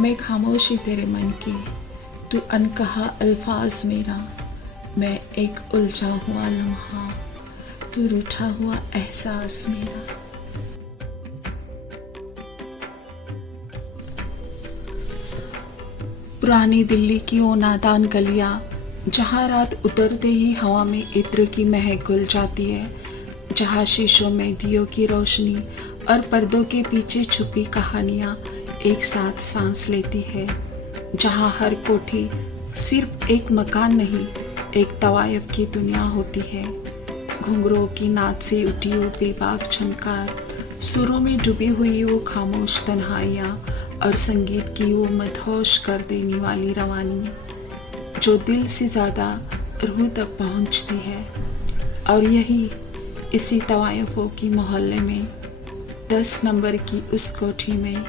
मैं खामोशी तेरे मन की, तू अनकहा अल्फाज मेरा, मैं एक उलझा हुआ लम्हा, तू रूठा हुआ एहसास मेरा। पुरानी दिल्ली की वो नादान गलियां, जहाँ रात उतरते ही हवा में इत्र की महक घुल जाती है, जहाँ शीशों में दियों की रोशनी और पर्दों के पीछे छुपी कहानियाँ एक साथ सांस लेती है, जहाँ हर कोठी सिर्फ एक मकान नहीं, एक तवायफ की दुनिया होती है। घुंघरों की नाद से उठी वो बेबाक झनकार, सुरों में डूबी हुई वो खामोश तन्हाइयाँ और संगीत की वो मदहोश कर देने वाली रवानी, जो दिल से ज़्यादा रूह तक पहुँचती है। और यही इसी तवायफों की मोहल्ले में 10 नंबर की उस कोठी में,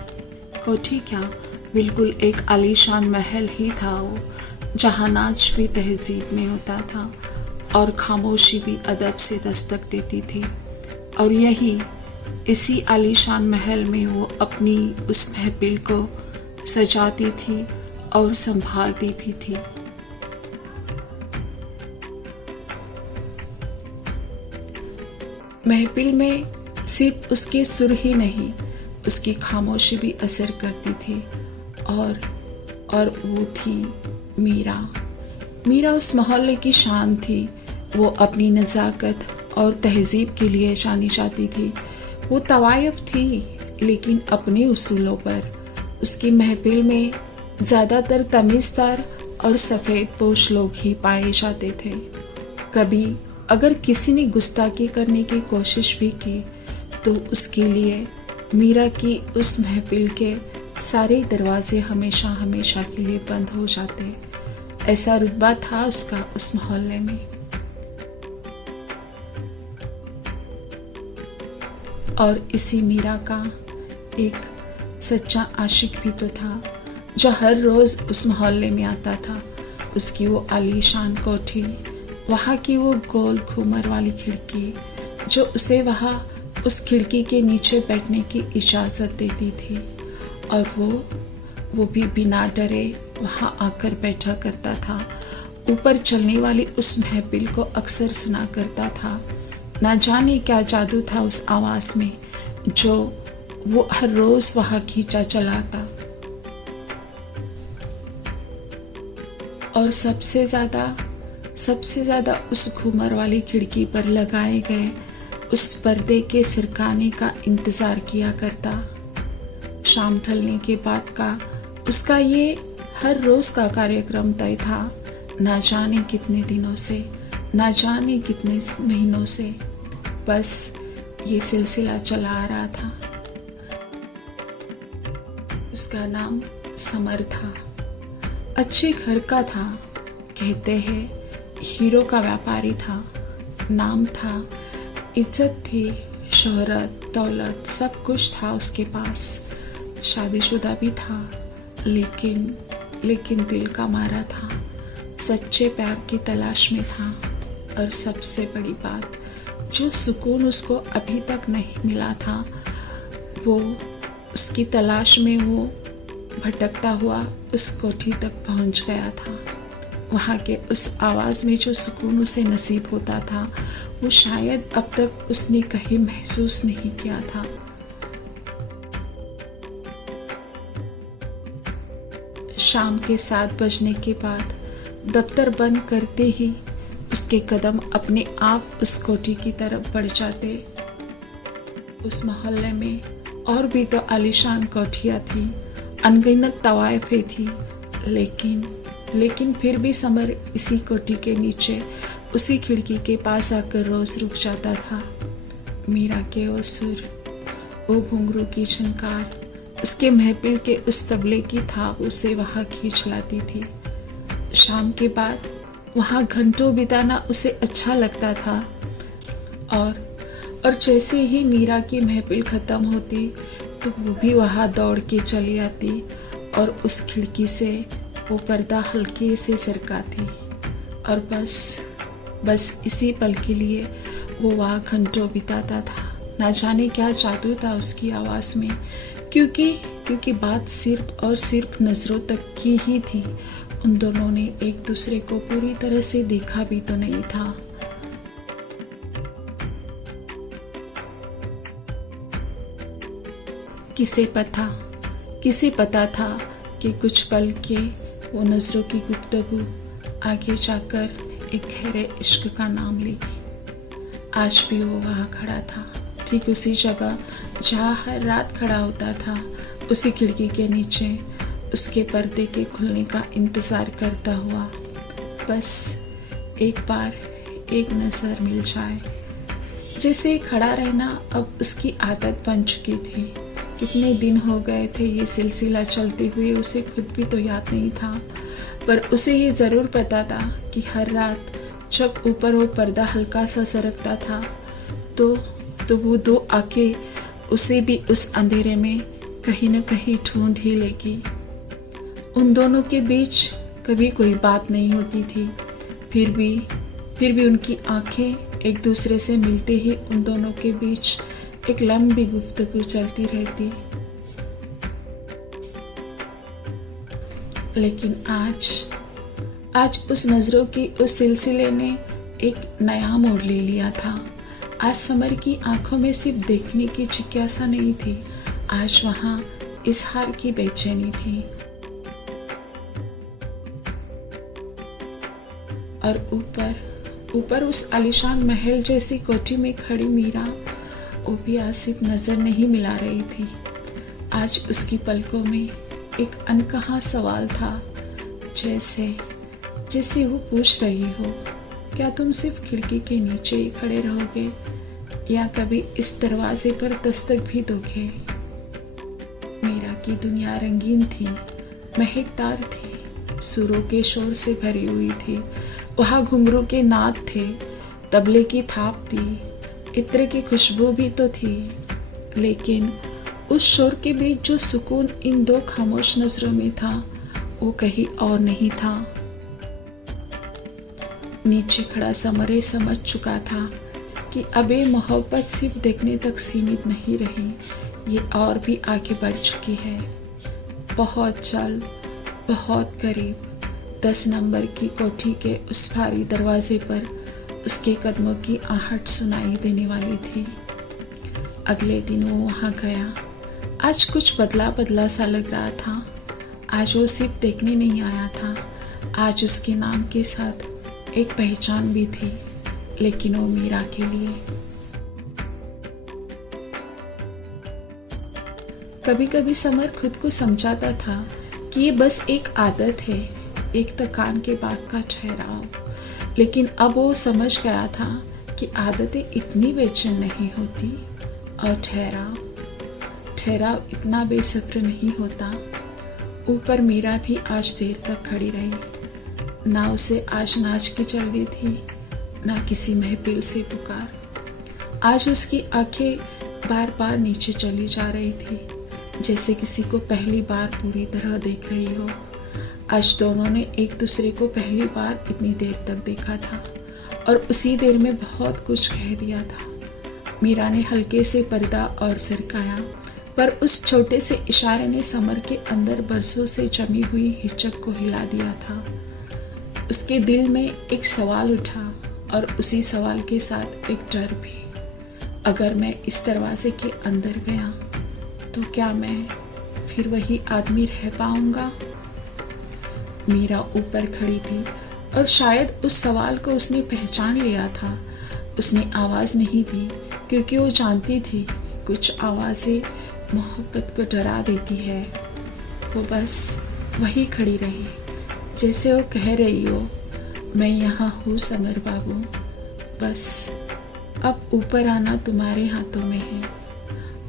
कोठी क्या बिल्कुल एक आलीशान महल ही था वो, जहाँ नाच भी तहजीब में होता था और खामोशी भी अदब से दस्तक देती थी। और यही इसी आलीशान महल में वो अपनी उस महफिल को सजाती थी और संभालती भी थी। महफिल में सिर्फ उसके सुर ही नहीं, उसकी खामोशी भी असर करती थी। और वो थी मीरा। मीरा उस मोहल्ले की शान थी। वो अपनी नज़ाकत और तहजीब के लिए जानी जाती थी। वो तवायफ थी, लेकिन अपने उसूलों पर। उसकी महफिल में ज़्यादातर तमीज़दार और सफ़ेद पोश लोग ही पाए जाते थे। कभी अगर किसी ने गुस्ताखी करने की कोशिश भी की, तो उसके लिए मीरा की उस महफिल के सारे दरवाजे हमेशा हमेशा के लिए बंद हो जाते। ऐसा रुतबा था उसका उस मोहल्ले में। और इसी मीरा का एक सच्चा आशिक भी तो था, जो हर रोज़ उस मोहल्ले में आता था। उसकी वो आलीशान कोठी, वहाँ की वो गोल घूमर वाली खिड़की, जो उसे वहाँ उस खिड़की के नीचे बैठने की इजाज़त देती थी। और वो भी बिना डरे वहाँ आकर बैठा करता था। ऊपर चलने वाली उस महफिल को अक्सर सुना करता था। ना जाने क्या जादू था उस आवाज़ में, जो वो हर रोज़ वहाँ खींचा चलाता। और सबसे ज़्यादा उस घूमर वाली खिड़की पर लगाए गए उस पर्दे के सिरकाने का इंतज़ार किया करता। शाम ढलने के बाद का उसका ये हर रोज़ का कार्यक्रम तय था। ना जाने कितने दिनों से, ना जाने कितने महीनों से, बस ये सिलसिला चला आ रहा था। उसका नाम समर था। अच्छे घर का था, कहते हैं हीरो का व्यापारी था। नाम था, इज्जत थी, शोहरत, दौलत, सब कुछ था उसके पास। शादीशुदा भी था, लेकिन दिल का मारा था, सच्चे प्यार की तलाश में था। और सबसे बड़ी बात, जो सुकून उसको अभी तक नहीं मिला था, वो उसकी तलाश में वो भटकता हुआ उस कोठी तक पहुंच गया था। वहाँ के उस आवाज़ में जो सुकून उसे नसीब होता था, वो शायद अब तक उसने कहीं महसूस नहीं किया था। शाम के 7 बजने के बाद दफ्तर बंद करते ही उसके कदम अपने आप उस कोठी की तरफ बढ़ जाते। उस मोहल्ले में और भी तो आलीशान कोठियाँ थी, अनगिनत तवायफें थी, लेकिन फिर भी समर इसी कोठी के नीचे उसी खिड़की के पास आकर रोज रुक जाता था। मीरा के वो सुर, वो घुंघरू की झनकार, उसके महफिल के उस तबले की थाप उसे वहाँ खींच लाती थी। शाम के बाद वहाँ घंटों बिताना उसे अच्छा लगता था। और जैसे ही मीरा की महफिल ख़त्म होती, तो वो भी वहाँ दौड़ के चली आती और उस खिड़की से वो पर्दा हल्के से सरकाती। और बस इसी पल के लिए वो वहाँ घंटों बिताता था। ना जाने क्या जादू था उसकी आवाज़ में, क्योंकि क्योंकि बात सिर्फ और सिर्फ नज़रों तक की ही थी। उन दोनों ने एक दूसरे को पूरी तरह से देखा भी तो नहीं था। किसे पता था कि कुछ पल के वो नज़रों की गुफ्तगू आगे जाकर एक गहरे इश्क का नाम लेगी। आज भी वो वहाँ खड़ा था, ठीक उसी जगह जहाँ हर रात खड़ा होता था, उसी खिड़की के नीचे उसके पर्दे के खुलने का इंतज़ार करता हुआ। बस एक बार एक नज़र मिल जाए। जैसे खड़ा रहना अब उसकी आदत बन चुकी थी। कितने दिन हो गए थे ये सिलसिला चलते हुए, उसे खुद भी तो याद नहीं था, पर उसे ये ज़रूर पता था कि हर रात जब ऊपर वो पर्दा हल्का सा सरकता था तो वो दो आंखें उसे भी उस अंधेरे में कहीं न कहीं ढूंढ ही लेगी। उन दोनों के बीच कभी कोई बात नहीं होती थी, फिर भी उनकी आंखें एक दूसरे से मिलते ही उन दोनों के बीच एक लंबी गुफ्तगू चलती रहती। लेकिन आज उस नज़रों की उस सिलसिले ने एक नया मोड़ ले लिया था। आज समर की आंखों में सिर्फ देखने की जिज्ञासा नहीं थी, आज वहाँ इजहार की बेचैनी थी। और ऊपर उस आलीशान महल जैसी कोठी में खड़ी मीरा, वो भी आज सिर्फ नजर नहीं मिला रही थी। आज उसकी पलकों में एक अनकहा सवाल था, जैसे वो पूछ रही हो, क्या तुम सिर्फ खिड़की के नीचे ही खड़े रहोगे या कभी इस दरवाजे पर दस्तक भी दोगे। मीरा की दुनिया रंगीन थी, महकदार थी, सुरों के शोर से भरी हुई थी। वहाँ घुंघरू के नाद थे, तबले की थाप थी, इत्र की खुशबू भी तो थी, लेकिन उस शोर के बीच जो सुकून इन दो खामोश नजरों में था वो कहीं और नहीं था। नीचे खड़ा समरे समझ चुका था कि अब ये मोहब्बत सिर्फ देखने तक सीमित नहीं रही, ये और भी आगे बढ़ चुकी है। बहुत जल्द, बहुत करीब 10 नंबर की कोठी के उस भारी दरवाजे पर उसके कदमों की आहट सुनाई देने वाली थी। अगले दिन वो वहाँ गया। आज कुछ बदला सा लग रहा था। आज वो सिर्फ देखने नहीं आया था, आज उसके नाम के साथ एक पहचान भी थी, लेकिन वो मीरा के लिए। कभी कभी समर खुद को समझाता था कि ये बस एक आदत है, एक थकान के बाद का ठहराव, लेकिन अब वो समझ गया था कि आदतें इतनी बेचैन नहीं होती और ठहराव इतना बेसब्र नहीं होता। ऊपर मीरा भी आज देर तक खड़ी रही। ना उसे आज नाच की चलती थी, ना किसी महफिल से पुकार। आज उसकी आंखें बार बार नीचे चली जा रही थी, जैसे किसी को पहली बार पूरी तरह देख रही हो। आज दोनों ने एक दूसरे को पहली बार इतनी देर तक देखा था और उसी देर में बहुत कुछ कह दिया था। मीरा ने हल्के से पर्दा और सरकाया, पर उस छोटे से इशारे ने समर के अंदर बरसों से जमी हुई हिचक को हिला दिया था। उसके दिल में एक सवाल उठा और उसी सवाल के साथ एक डर भी। अगर मैं इस दरवाजे के अंदर गया तो क्या मैं फिर वही आदमी रह पाऊंगा? मीरा ऊपर खड़ी थी और शायद उस सवाल को उसने पहचान लिया था। उसने आवाज नहीं दी क्योंकि वो जानती थी कुछ आवाजें मोहब्बत को डरा देती है। वो बस वही खड़ी रही, जैसे वो कह रही हो, मैं यहाँ हूँ समर बाबू, बस अब ऊपर आना तुम्हारे हाथों में है।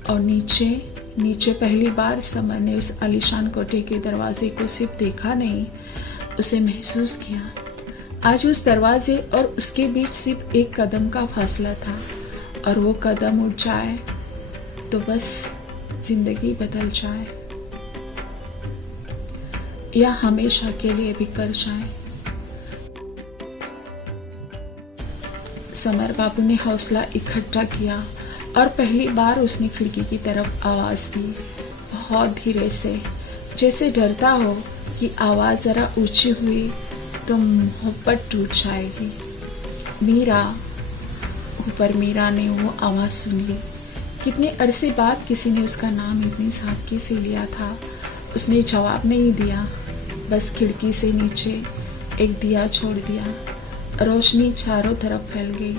और नीचे पहली बार समर ने उस आलीशान कोठे के दरवाजे को सिर्फ देखा नहीं, उसे महसूस किया। आज उस दरवाजे और उसके बीच सिर्फ एक कदम का फासला था, और वो कदम उठ जाए तो बस जिंदगी बदल जाए या हमेशा के लिए बिखर जाए। समर बाबू ने हौसला इकट्ठा किया और पहली बार उसने खिड़की की तरफ आवाज दी। बहुत धीरे से, जैसे डरता हो कि आवाज़ ज़रा ऊंची हुई तो मोहब्बत टूट जाएगी। मीरा। ऊपर मीरा ने वो आवाज़ सुन ली। कितने अरसे बाद किसी ने उसका नाम इतनी सादगी से लिया था। उसने जवाब नहीं दिया, बस खिड़की से नीचे एक दिया छोड़ दिया। रोशनी चारों तरफ फैल गई।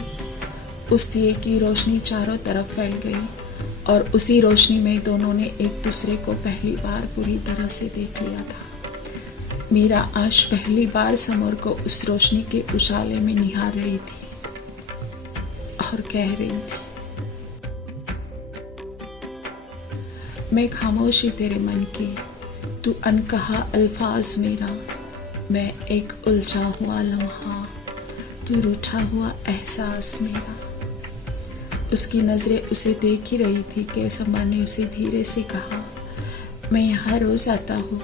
उस दिए की रोशनी चारों तरफ फैल गई और उसी रोशनी में दोनों ने एक दूसरे को पहली बार पूरी तरह से देख लिया था। मीरा आज पहली बार समर को उस रोशनी के उजाले में निहार रही थी और कह रही थी, मैं खामोशी तेरे मन की, तू अनकहा अल्फाज मेरा, मैं एक उलझा हुआ लम्हा, तू रूठा हुआ एहसास मेरा। उसकी नज़रें उसे देख ही रही थी कि समर ने उसे धीरे से कहा, मैं यहाँ रोज़ आता हूँ,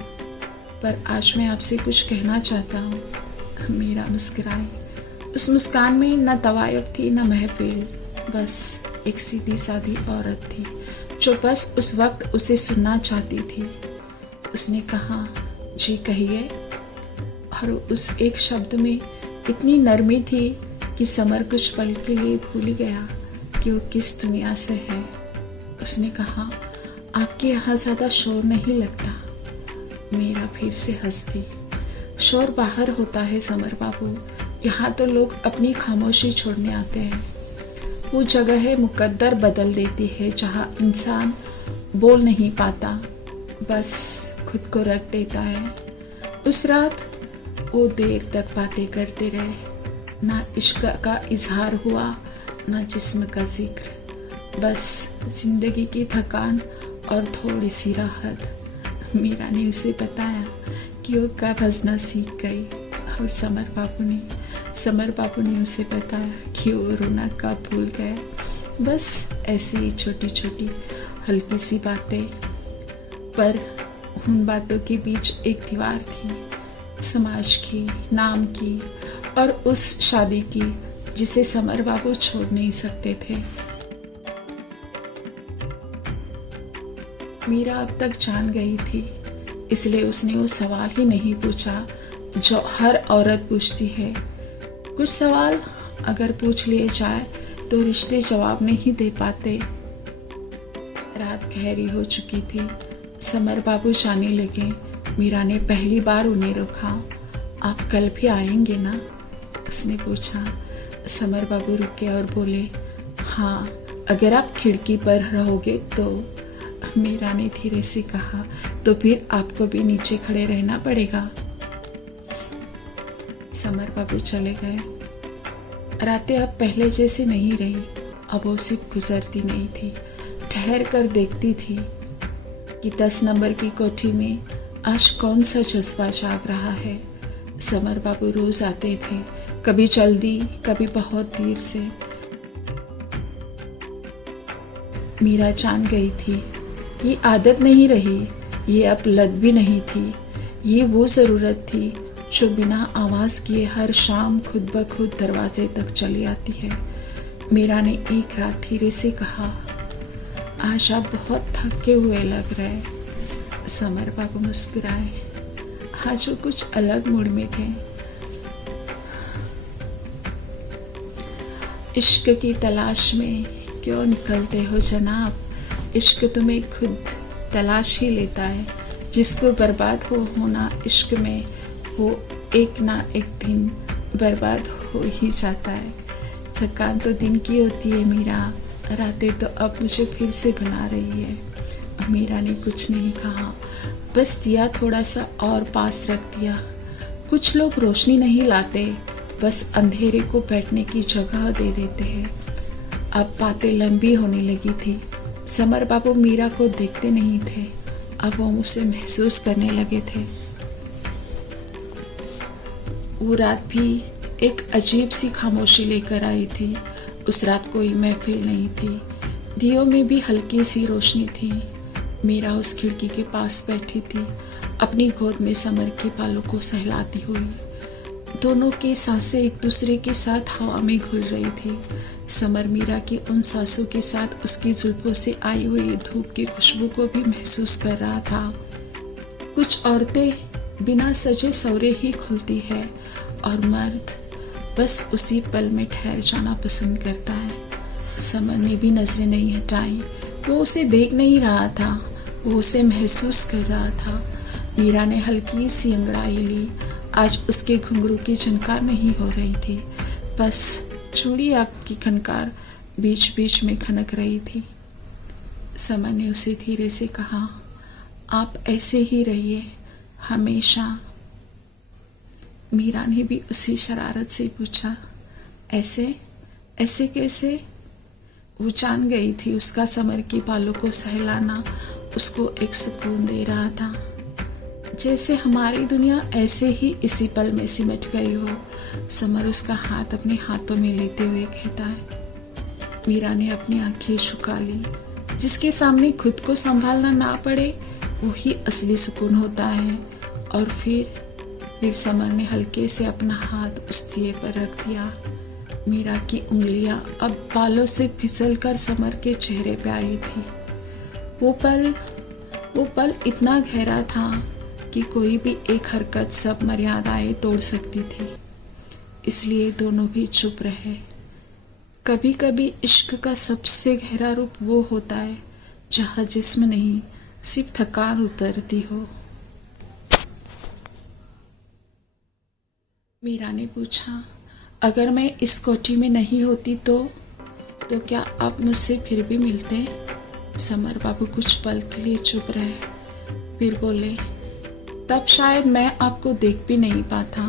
पर आज मैं आपसे कुछ कहना चाहता हूँ। मीरा मुस्कुराई। उस मुस्कान में न तवायफ थी न महफिल, बस एक सीधी सादी औरत थी जो बस उस वक्त उसे सुनना चाहती थी। उसने कहा, जी कहिए। और उस एक शब्द में इतनी नरमी थी कि समर कुछ पल के लिए भूल गया कि वो किस दुनिया से है। उसने कहा, आपके यहाँ ज़्यादा शोर नहीं लगता। मीरा फिर से हंस दी। शोर बाहर होता है समर बाबू, यहाँ तो लोग अपनी खामोशी छोड़ने आते हैं। वो जगह मुकद्दर बदल देती है जहाँ इंसान बोल नहीं पाता, बस खुद को रख देता है। उस रात वो देर तक बातें करते रहे, ना इश्क का इजहार हुआ ना जिस्म का जिक्र, बस जिंदगी की थकान और थोड़ी सी राहत। मीरा ने उसे बताया कि वो कब हंसना सीख गई और समर बाबू ने उसे बताया कि वो रोना कब भूल गए। बस ऐसी ही छोटी छोटी हल्की सी बातें, पर उन बातों के बीच एक दीवार थी, समाज की, नाम की और उस शादी की जिसे समर बाबू छोड़ नहीं सकते थे। मीरा अब तक जान गई थी, इसलिए उसने वो सवाल ही नहीं पूछा जो हर औरत पूछती है। कुछ सवाल अगर पूछ लिए जाए तो रिश्ते जवाब नहीं दे पाते। रात गहरी हो चुकी थी। समर बाबू जाने लगे। मीरा ने पहली बार उन्हें रोका। आप कल भी आएंगे ना? उसने पूछा। समर बाबू रुके और बोले, हाँ, अगर आप खिड़की पर रहोगे तो। मीरा ने धीरे से कहा, तो फिर आपको भी नीचे खड़े रहना पड़ेगा। समर बाबू चले गए। रातें अब पहले जैसी नहीं रही। अब वो सिर्फ गुजरती नहीं थी, ठहर कर देखती थी कि 10 नंबर की कोठी में आज कौन सा जज्बा जाग रहा है। समर बाबू रोज आते थे, कभी जल्दी कभी बहुत देर से। मीरा जान गई थी ये आदत नहीं रही, ये अब लत भी नहीं थी, ये वो ज़रूरत थी जो बिना आवाज़ किए हर शाम खुद ब खुद दरवाजे तक चली आती है। मीरा ने एक रात धीरे से कहा, आज आप बहुत थके हुए लग रहे। समर बाबू मुस्कुराए। आज वो कुछ अलग मूड में थे। इश्क की तलाश में क्यों निकलते हो जनाब? इश्क तुम्हें खुद तलाश ही लेता है। जिसको बर्बाद होना इश्क में, वो एक ना एक दिन बर्बाद हो ही जाता है। थकान तो दिन की होती है मीरा, रातें तो अब मुझे फिर से बना रही है। मीरा ने कुछ नहीं कहा, बस दिया थोड़ा सा और पास रख दिया। कुछ लोग रोशनी नहीं लाते, बस अंधेरे को बैठने की जगह दे देते हैं। अब बातें लंबी होने लगी थी। समर बाबू मीरा को देखते नहीं थे, अब वो उसे महसूस करने लगे थे। वो रात भी एक अजीब सी खामोशी लेकर आई थी। उस रात कोई महफिल नहीं थी, दियों में भी हल्की सी रोशनी थी। मीरा उस खिड़की के पास बैठी थी, अपनी गोद में समर के बालों को सहलाती हुई। दोनों की सांसें एक दूसरे के साथ हवा में घुल रही थी। समर मीरा की उन सांसों के साथ उसकी जुल्फों से आई हुई धूप की खुशबू को भी महसूस कर रहा था। कुछ औरतें बिना सजे सवरे ही खुलती है और मर्द बस उसी पल में ठहर जाना पसंद करता है। समर ने भी नजरें नहीं हटाई। वो उसे देख नहीं रहा था, वो उसे महसूस कर रहा था। मीरा ने हल्की सी अंगड़ाई ली। आज उसके घुंघरू की झनकार नहीं हो रही थी, बस चूड़ी आग की खनकार बीच बीच में खनक रही थी। समर ने उसे धीरे से कहा, आप ऐसे ही रहिए हमेशा। मीरा ने भी उसी शरारत से पूछा, ऐसे ऐसे कैसे? वो जान गई थी उसका समर के बालों को सहलाना उसको एक सुकून दे रहा था। जैसे हमारी दुनिया ऐसे ही इसी पल में सिमट गई हो। समर उसका हाथ अपने हाथों में लेते हुए कहता है। मीरा ने अपनी आंखें झुका ली। जिसके सामने खुद को संभालना ना पड़े वही असली सुकून होता है। और फिर समर ने हल्के से अपना हाथ उस दिए पर रख दिया। मीरा की उंगलियां अब बालों से फिसल कर समर के चेहरे पे आई थी। वो पल इतना गहरा था कि कोई भी एक हरकत सब मर्यादाएं तोड़ सकती थी। इसलिए दोनों भी चुप रहे। कभी कभी इश्क का सबसे गहरा रूप वो होता है जहाँ जिस्म नहीं सिर्फ थकान उतरती हो। मीरा ने पूछा, अगर मैं इस कोठी में नहीं होती तो क्या आप मुझसे फिर भी मिलते? समर बाबू कुछ पल के लिए चुप रहे, फिर बोले, तब शायद मैं आपको देख भी नहीं पाता।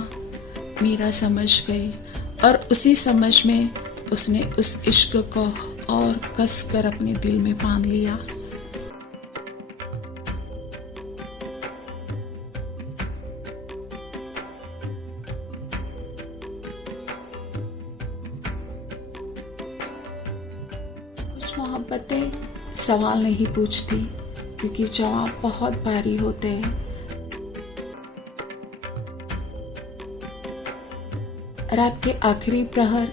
मीरा समझ गई और उसी समझ में उसने उस इश्क को और कस कर अपने दिल में बांध लिया। कुछ मोहब्बतें सवाल नहीं पूछती क्योंकि जवाब बहुत भारी होते हैं। रात के आखिरी प्रहर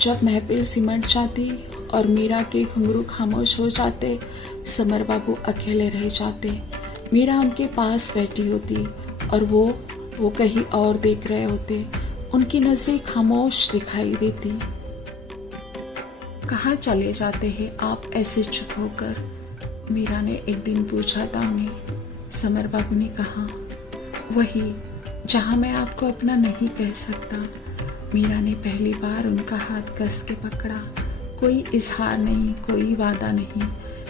जब महफिल सिमट जाती और मीरा के घुंघरू खामोश हो जाते, समर बाबू अकेले रह जाते। मीरा उनके पास बैठी होती और वो कहीं और देख रहे होते। उनकी नजरें खामोश दिखाई देती। कहाँ चले जाते हैं आप ऐसे चुप होकर? मीरा ने एक दिन पूछा था उन्हें। समर बाबू ने कहा, वही जहाँ मैं आपको अपना नहीं कह सकता। मीरा ने पहली बार उनका हाथ कस के पकड़ा। कोई इजहार नहीं, कोई वादा नहीं।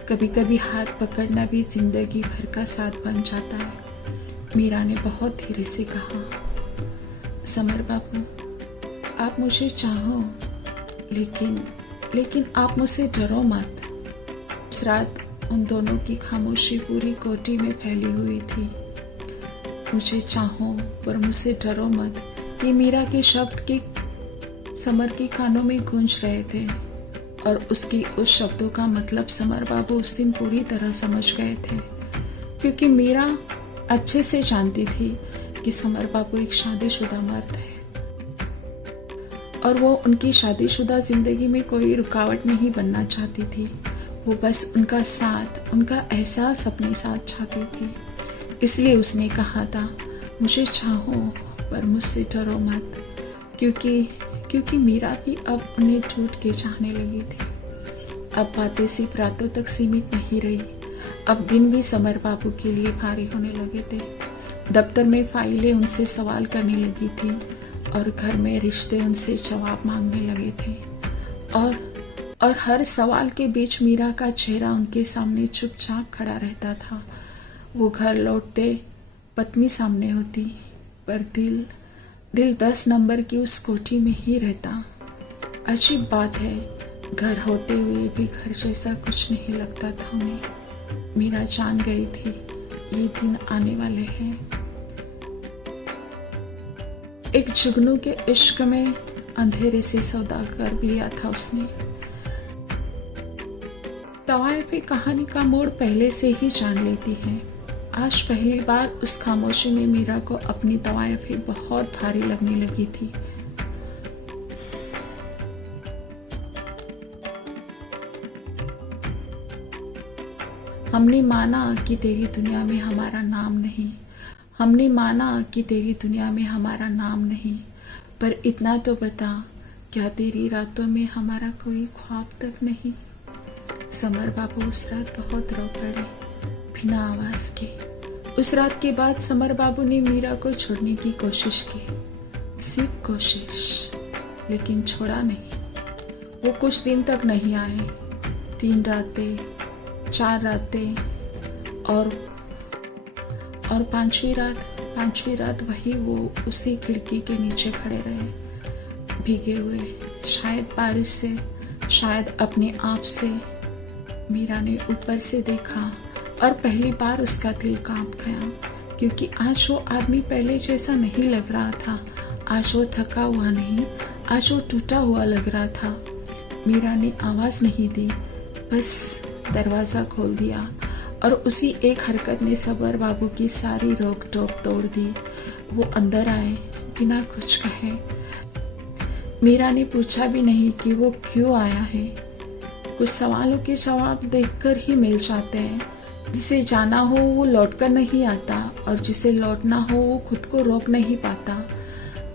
कभी कभी हाथ पकड़ना भी जिंदगी भर का साथ बन जाता है। मीरा ने बहुत धीरे से कहा, समर बाबू आप मुझे चाहो लेकिन आप मुझसे डरो मत। उस रात उन दोनों की खामोशी पूरी कोठी में फैली हुई थी। मुझे चाहो पर मुझसे डरो मत। ये मीरा के शब्द के समर के कानों में गूंज रहे थे और उसकी उस शब्दों का मतलब समर बाबू उस दिन पूरी तरह समझ गए थे, क्योंकि मीरा अच्छे से जानती थी कि समर बाबू एक शादीशुदा मर्द है और वो उनकी शादीशुदा जिंदगी में कोई रुकावट नहीं बनना चाहती थी। वो बस उनका साथ, उनका एहसास अपने साथ चाहती थी। इसलिए उसने कहा था, मुझे चाहो पर मुझसे डरो मत, क्योंकि मीरा भी अब उन्हें टूट के चाहने लगी थी। अब बातें सिर्फ रातों तक सीमित नहीं रही। अब दिन भी समर बाबू के लिए भारी होने लगे थे। दफ्तर में फाइलें उनसे सवाल करने लगी थी और घर में रिश्ते उनसे जवाब मांगने लगे थे। और हर सवाल के बीच मीरा का चेहरा उनके सामने चुपचाप खड़ा रहता था। वो घर लौटते पत्नी सामने होती, पर दिल 10 नंबर की उस कोठी में ही रहता। अजीब बात है, घर होते हुए भी घर जैसा कुछ नहीं लगता था उन्हें। मीरा जान गई थी ये दिन आने वाले हैं। एक जुगनू के इश्क में अंधेरे से सौदा कर लिया था उसने। तवाइफे कहानी का मोड़ पहले से ही जान लेती हैं। आज पहली बार उस खामोशी में मीरा को अपनी तवाइफे बहुत भारी लगने लगी थी। हमने माना कि तेरी दुनिया में हमारा नाम नहीं, हमने माना कि तेरी दुनिया में हमारा नाम नहीं, पर इतना तो बता, क्या तेरी रातों में हमारा कोई ख्वाब तक नहीं। समर बाबू उस रात बहुत रो पड़े, बिना आवाज के। उस रात के बाद समर बाबू ने मीरा को छोड़ने की कोशिश की, सिर्फ कोशिश, लेकिन छोड़ा नहीं। वो कुछ दिन तक नहीं आए, 3 रातें, 4 रातें और 5वीं रात वही वो उसी खिड़की के नीचे खड़े रहे, भीगे हुए, शायद बारिश से, शायद अपने आप से। मीरा ने ऊपर से देखा और पहली बार उसका दिल कांप गया, क्योंकि आज वो आदमी पहले जैसा नहीं लग रहा था। आज वो थका हुआ नहीं, आज वो टूटा हुआ लग रहा था। मीरा ने आवाज नहीं दी, बस दरवाजा खोल दिया और उसी एक हरकत ने समर बाबू की सारी रोक टोक तोड़ दी। वो अंदर आए बिना कुछ कहे। मीरा ने पूछा भी नहीं कि वो क्यों आया है। कुछ सवालों के जवाब देखकर ही मिल जाते हैं। जिसे जाना हो वो लौटकर नहीं आता, और जिसे लौटना हो वो खुद को रोक नहीं पाता।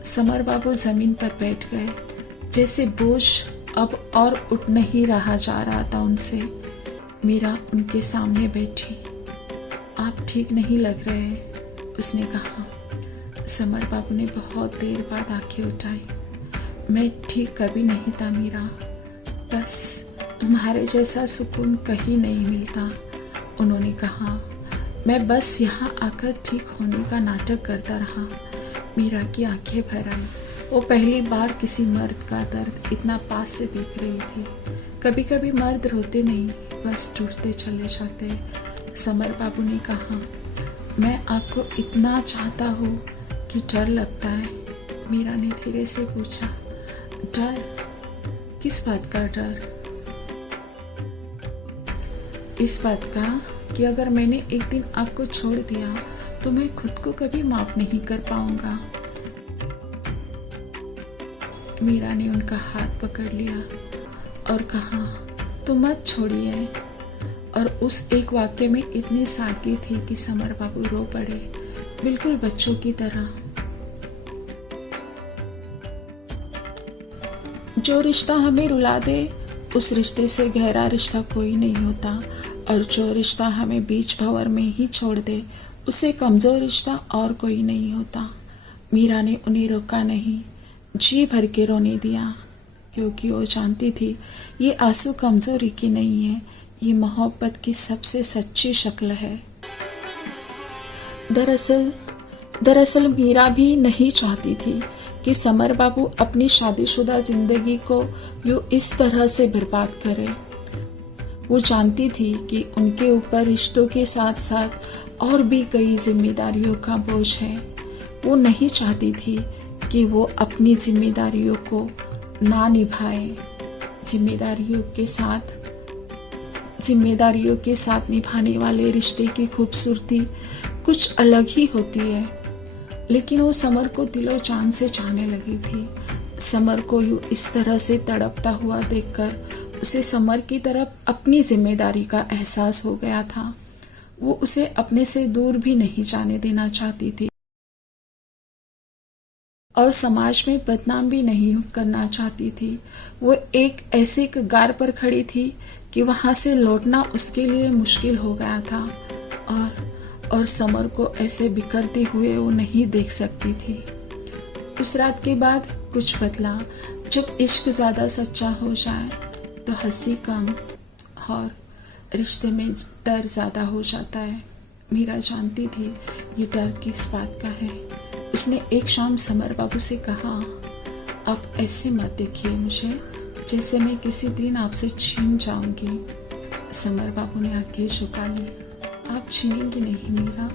समर बाबू जमीन पर बैठ गए, जैसे बोझ अब और उठ नहीं रहा जा रहा था उनसे। मीरा उनके सामने बैठी। आप ठीक नहीं लग रहे, उसने कहा। समर बाबू ने बहुत देर बाद आंखें उठाई। मैं ठीक कभी नहीं था मीरा, बस तुम्हारे जैसा सुकून कहीं नहीं मिलता, उन्होंने कहा। मैं बस यहाँ आकर ठीक होने का नाटक करता रहा। मीरा की आंखें भर आई। वो पहली बार किसी मर्द का दर्द इतना पास से देख रही थी। कभी कभी मर्द रोते नहीं, बस टूटते चले जाते। समर बाबू ने कहा, मैं आपको इतना चाहता हूँ कि डर लगता है। मीरा ने धीरे से पूछा, डर? किस बात का डर? इस बात का कि अगर मैंने एक दिन आपको छोड़ दिया तो मैं खुद को कभी माफ नहीं कर पाऊंगा। मीरा ने उनका हाथ पकड़ लिया और कहा, तो मत छोड़िए। और उस एक वाक्य में इतनी सादगी थी कि समर बाबू रो पड़े, बिल्कुल बच्चों की तरह। जो रिश्ता हमें रुला दे उस रिश्ते से गहरा रिश्ता कोई नहीं होता, और जो रिश्ता हमें बीच भंवर में ही छोड़ दे उससे कमजोर रिश्ता और कोई नहीं होता। मीरा ने उन्हें रोका नहीं, जी भर के रोने दिया, क्योंकि वो जानती थी ये आंसू कमजोरी की नहीं है, ये मोहब्बत की सबसे सच्ची शक्ल है। दरअसल मीरा भी नहीं चाहती थी कि समर बाबू अपनी शादीशुदा जिंदगी को यूं इस तरह से बर्बाद करे। वो जानती थी कि उनके ऊपर रिश्तों के साथ साथ और भी कई जिम्मेदारियों का बोझ है। वो नहीं चाहती थी कि वो अपनी जिम्मेदारियों को ना निभाए। जिम्मेदारियों के साथ निभाने वाले रिश्ते की खूबसूरती कुछ अलग ही होती है। लेकिन वो समर को दिलो जान से चाहने लगी थी। समर को यूं इस तरह से तड़पता हुआ देखकर उसे समर की तरफ अपनी जिम्मेदारी का एहसास हो गया था। वो उसे अपने से दूर भी नहीं जाने देना चाहती थी और समाज में बदनाम भी नहीं करना चाहती थी। वो एक ऐसे कगार पर खड़ी थी कि वहां से लौटना उसके लिए मुश्किल हो गया था, और समर को ऐसे बिखरते हुए वो नहीं देख सकती थी। उस रात के बाद कुछ बदला। जब इश्क ज़्यादा सच्चा हो जाए तो हंसी कम और रिश्ते में डर ज़्यादा हो जाता है। मीरा जानती थी ये डर किस बात का है। उसने एक शाम समर बाबू से कहा, आप ऐसे मत देखिए मुझे जैसे मैं किसी दिन आपसे छीन जाऊंगी। समर बाबू ने आंखें झुका ली। आप छीनेंगी नहीं मीरा,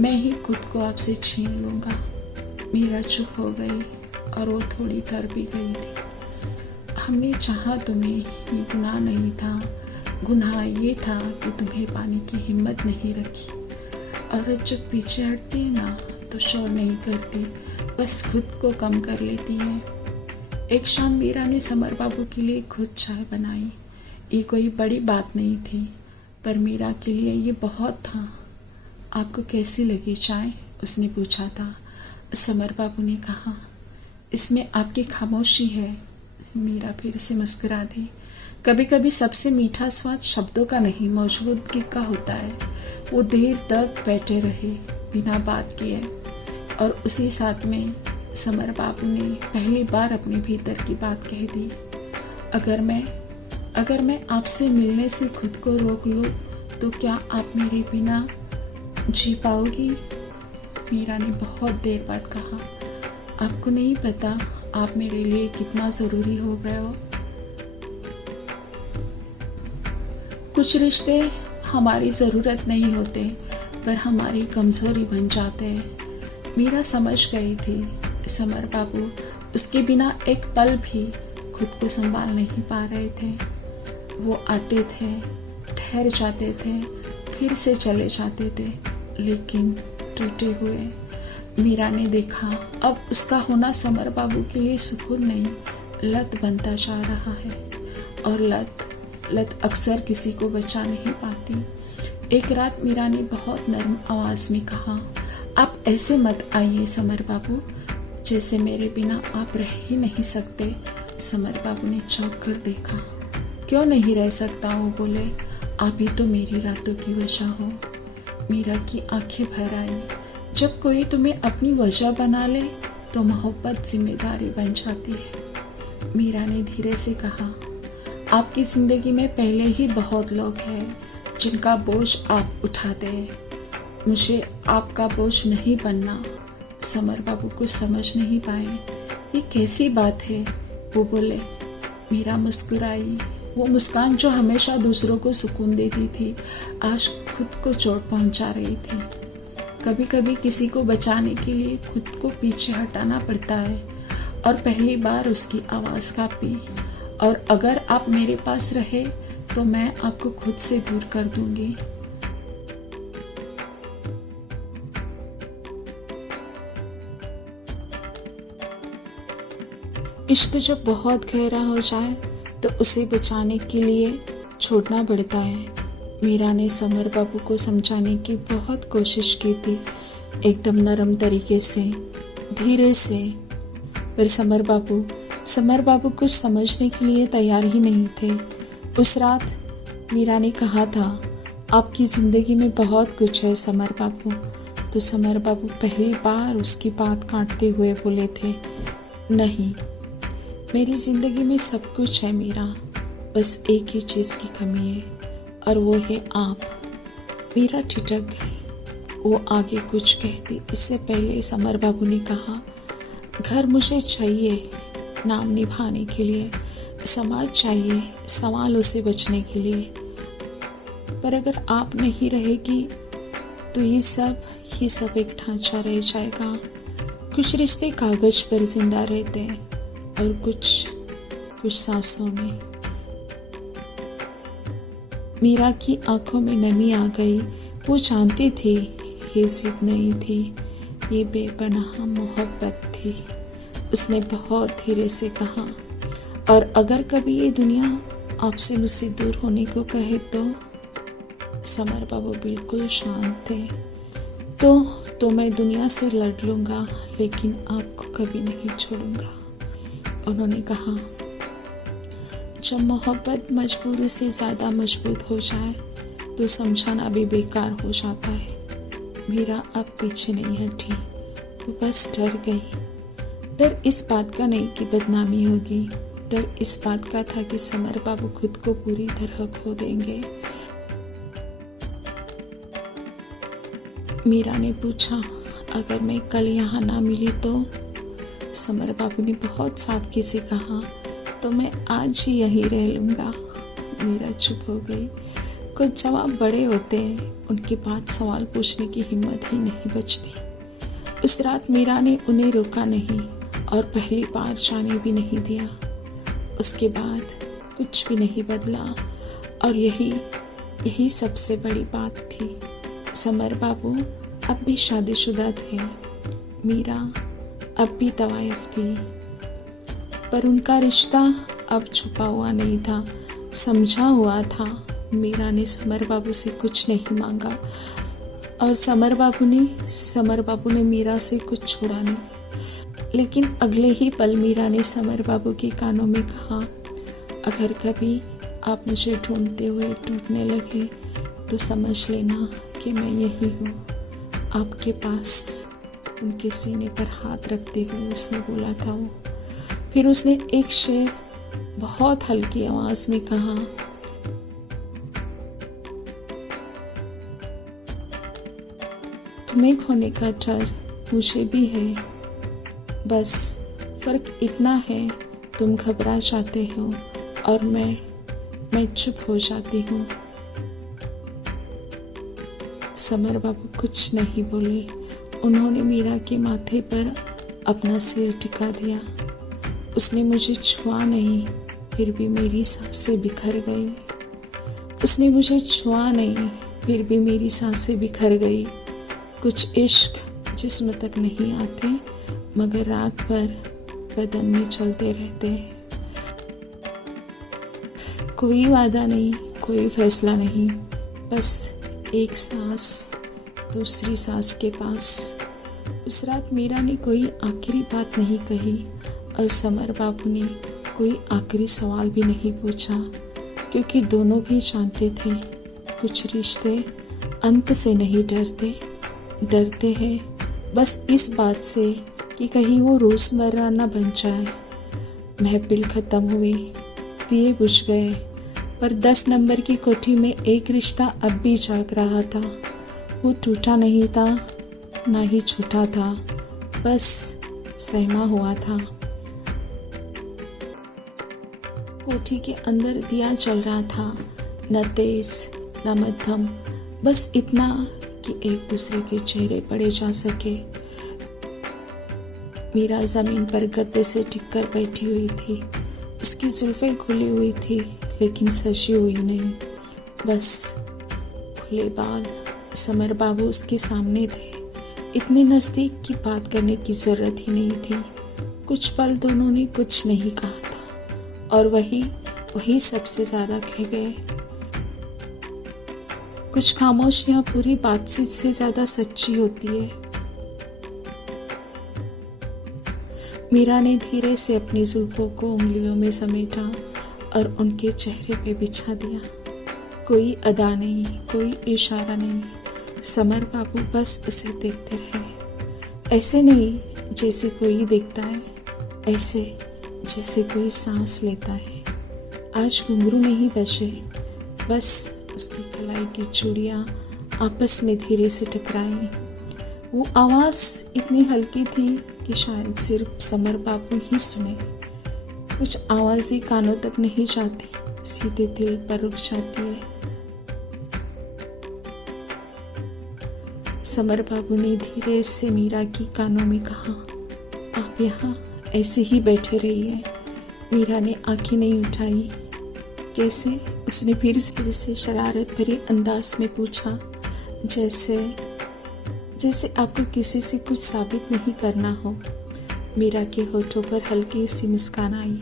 मैं ही खुद को आपसे छीन लूँगा। मीरा चुप हो गई और वो थोड़ी डर भी गई थी। हमने चाहा तुम्हें, ये गुनाह नहीं था। गुनाह ये था कि तुम्हें पाने की हिम्मत नहीं रखी। औरत जब पीछे हटती है ना तो शोर नहीं करती, बस खुद को कम कर लेती है। एक शाम मीरा ने समर बाबू के लिए खुद चाय बनाई। ये कोई बड़ी बात नहीं थी, पर मीरा के लिए ये बहुत था। आपको कैसी लगी चाय? उसने पूछा था। समर बाबू ने कहा, इसमें आपकी खामोशी है। मीरा फिर से मुस्कुरा दी। कभी कभी सबसे मीठा स्वाद शब्दों का नहीं, मौजूदगी का होता है। वो देर तक बैठे रहे बिना बात किए, और उसी साथ में समर बाबू ने पहली बार अपने भीतर की बात कह दी। अगर मैं आपसे मिलने से खुद को रोक लूँ तो क्या आप मेरे बिना जी पाओगी? मीरा ने बहुत देर बाद कहा, आपको नहीं पता आप मेरे लिए कितना ज़रूरी हो गए हो। कुछ रिश्ते हमारी ज़रूरत नहीं होते, पर हमारी कमज़ोरी बन जाते हैं। मीरा समझ गई थी समर बाबू उसके बिना एक पल भी खुद को संभाल नहीं पा रहे थे। वो आते थे, ठहर जाते थे, फिर से चले जाते थे, लेकिन टूटे हुए। मीरा ने देखा अब उसका होना समर बाबू के लिए सुकून नहीं, लत बनता जा रहा है, और लत अक्सर किसी को बचा नहीं पाती। एक रात मीरा ने बहुत नरम आवाज में कहा, आप ऐसे मत आइए समर बाबू, जैसे मेरे बिना आप रह ही नहीं सकते। समर बाबू ने चौंक कर देखा। क्यों नहीं रह सकता? वो बोले, आप ही तो मेरी रातों की वजह हो। मीरा की आंखें भर आई। जब कोई तुम्हें अपनी वजह बना ले तो मोहब्बत जिम्मेदारी बन जाती है। मीरा ने धीरे से कहा, आपकी जिंदगी में पहले ही बहुत लोग हैं जिनका बोझ आप उठाते हैं। मुझे आपका बोझ नहीं बनना। समर बाबू कुछ समझ नहीं पाए। ये कैसी बात है? वो बोले। मीरा मुस्कुराई। वो मुस्कान जो हमेशा दूसरों को सुकून देती थी, आज खुद को चोट पहुंचा रही थी। कभी कभी किसी को बचाने के लिए खुद को पीछे हटाना पड़ता है, और पहली बार उसकी आवाज़ कांपी। और अगर आप मेरे पास रहे तो मैं आपको खुद से दूर कर दूंगी। इश्क जब बहुत गहरा हो जाए तो उसे बचाने के लिए छोड़ना पड़ता है। मीरा ने समर बाबू को समझाने की बहुत कोशिश की थी, एकदम नरम तरीके से, धीरे से, पर समर बाबू कुछ समझने के लिए तैयार ही नहीं थे। उस रात मीरा ने कहा था, आपकी ज़िंदगी में बहुत कुछ है समर बाबू। तो समर बाबू पहली बार उसकी बात काटते हुए बोले थे, नहीं, मेरी ज़िंदगी में सब कुछ है मीरा, बस एक ही चीज़ की कमी है, और वो है आप। मीरा ठिठक गई। वो आगे कुछ कहती इससे पहले समर बाबू ने कहा, घर मुझे चाहिए नाम निभाने के लिए, समाज चाहिए सवालों से बचने के लिए, पर अगर आप नहीं रहेगी तो ये सब एक ढांचा रह जाएगा। कुछ रिश्ते कागज पर जिंदा रहते हैं और कुछ सांसों में। मीरा की आंखों में नमी आ गई। वो जानती थी ये जिद नहीं थी, ये बेपनाह मोहब्बत थी। उसने बहुत धीरे से कहा, और अगर कभी ये दुनिया आपसे मुझसे दूर होने को कहे तो? समर बाबू बिल्कुल शांत थे। तो मैं दुनिया से लड़ लूँगा, लेकिन आपको कभी नहीं छोड़ूंगा। उन्होंने कहा, जब मोहब्बत मजबूरी से ज़्यादा मजबूत हो जाए तो समझाना भी बेकार हो जाता है। मीरा अब पीछे नहीं हटी, वो बस डर गई। डर इस बात का नहीं कि बदनामी होगी, डर इस बात का था कि समर बाबू खुद को पूरी तरह खो देंगे। मीरा ने पूछा, अगर मैं कल यहाँ ना मिली तो? समर बाबू ने बहुत सादगी से कहा, तो मैं आज ही यहीं रह लूँगा। मीरा चुप हो गई। कुछ जवाब बड़े होते हैं, उनके बाद सवाल पूछने की हिम्मत ही नहीं बचती। उस रात मीरा ने उन्हें रोका नहीं और पहली बार जाने भी नहीं दिया। उसके बाद कुछ भी नहीं बदला, और यही सबसे बड़ी बात थी। समर बाबू अब भी शादीशुदा थे, मीरा अब भी तवायफ थी, पर उनका रिश्ता अब छुपा हुआ नहीं था, समझा हुआ था। मीरा ने समर बाबू से कुछ नहीं मांगा और समर बाबू ने मीरा से कुछ छोड़ा नहीं। लेकिन अगले ही पल मीरा ने समर बाबू के कानों में कहा, अगर कभी आप मुझे ढूंढते हुए टूटने लगे तो समझ लेना कि मैं यही हूँ, आपके पास। उनके सीने पर हाथ रखते हुए उसने बोला था वो। फिर उसने एक शेर बहुत हल्की आवाज में कहा, तुम्हें खोने का डर मुझे भी है, बस फर्क इतना है तुम घबरा जाते हो और मैं चुप हो जाती हूँ। समर बाबू कुछ नहीं बोले। उन्होंने मीरा के माथे पर अपना सिर टिका दिया। उसने मुझे छुआ नहीं, फिर भी मेरी सांसें बिखर गई। उसने मुझे छुआ नहीं, फिर भी मेरी सांसें बिखर गई। कुछ इश्क जिस्म तक नहीं आते, मगर रात भर बदन में चलते रहते हैं। कोई वादा नहीं, कोई फैसला नहीं, बस एक सांस दूसरी सांस के पास। उस रात मीरा ने कोई आखिरी बात नहीं कही और समर बाबू ने कोई आखिरी सवाल भी नहीं पूछा, क्योंकि दोनों भी जानते थे कुछ रिश्ते अंत से नहीं डरते हैं बस इस बात से कि कहीं वो रोज़मर्रा न बन जाए। महफिल ख़त्म हुई, दिए बुझ गए, पर 10 नंबर की कोठी में एक रिश्ता अब भी जाग रहा था। वो टूटा नहीं था, ना ही छूटा था, बस सहमा हुआ था। कोठी के अंदर दिया जल रहा था, न तेज न मध्यम, बस इतना कि एक दूसरे के चेहरे पढ़े जा सके। मीरा जमीन पर गद्दे से टिककर बैठी हुई थी। उसकी जुल्फें खुली हुई थी, लेकिन सजी हुई नहीं, बस खुले बाल। समर बाबू उसके सामने थे, इतने नज़दीक की बात करने की ज़रूरत ही नहीं थी। कुछ पल दोनों ने कुछ नहीं कहा था और वही सबसे ज़्यादा कह गए। कुछ खामोशियाँ पूरी बातचीत से ज़्यादा सच्ची होती है। मीरा ने धीरे से अपनी जुल्फों को उंगलियों में समेटा और उनके चेहरे पे बिछा दिया। कोई अदा नहीं, कोई इशारा नहीं। समर बाबू बस उसे देखते रहे। ऐसे नहीं जैसे कोई देखता है, ऐसे जैसे कोई सांस लेता है। आज घुंघरू नहीं बजे, बस उसकी कलाई की चूड़ियाँ आपस में धीरे से टकराई। वो आवाज़ इतनी हल्की थी कि शायद सिर्फ समर बाबू ही सुने। कुछ आवाज़ ही कानों तक नहीं जाती, सीधे दिल पर रुक जाती है। समर बाबू ने धीरे से मीरा की कानों में कहा, आप यहाँ ऐसे ही बैठे रहिए। मीरा ने आंखें नहीं उठाई। कैसे? उसने फिर से शरारत भरे अंदाज में पूछा, जैसे आपको किसी से कुछ साबित नहीं करना हो। मीरा के होठों पर हल्की सी मुस्कान आई।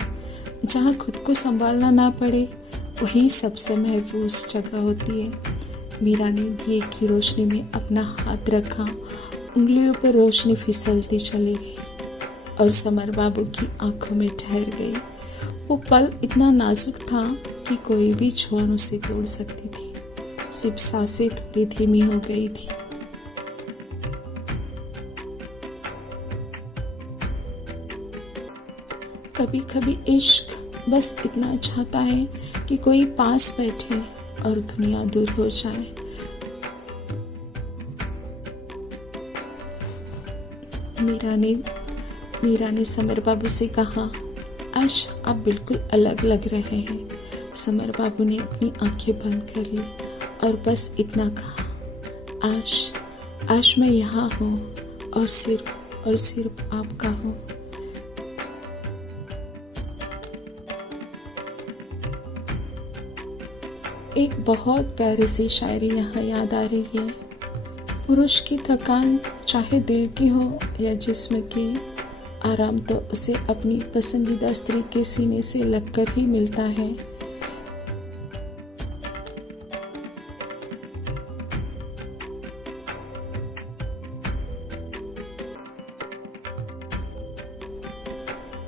जहाँ खुद को संभालना ना पड़े, वही सबसे महफूज जगह होती है। मीरा ने दिए की रोशनी में अपना हाथ रखा, उंगलियों पर रोशनी फिसलती चली गई और समर बाबू की आंखों में ठहर गई। वो पल इतना नाजुक था कि कोई भी छुआन उसे तोड़ सकती थी। सिर्फ सांसें थोड़ी धीमी हो गई थी। कभी कभी इश्क बस इतना चाहता है कि कोई पास बैठे और दुनिया दूर हो जाए। मीरा ने समर बाबू से कहा, आज आप बिल्कुल अलग लग रहे हैं। समर बाबू ने अपनी आंखें बंद कर ली और बस इतना कहा, आज मैं यहाँ हूँ और सिर्फ आपका हूँ। एक बहुत प्यारी सी शायरी यहाँ याद आ रही है। पुरुष की थकान चाहे दिल की हो या जिस्म की, आराम तो उसे अपनी पसंदीदा स्त्री के सीने से लगकर ही मिलता है।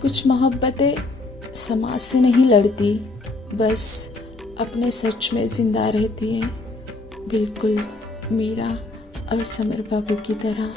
कुछ मोहब्बतें समाज से नहीं लड़ती, बस अपने सच में जिंदा रहती हैं, बिल्कुल मीरा और समीर बाबू की तरह।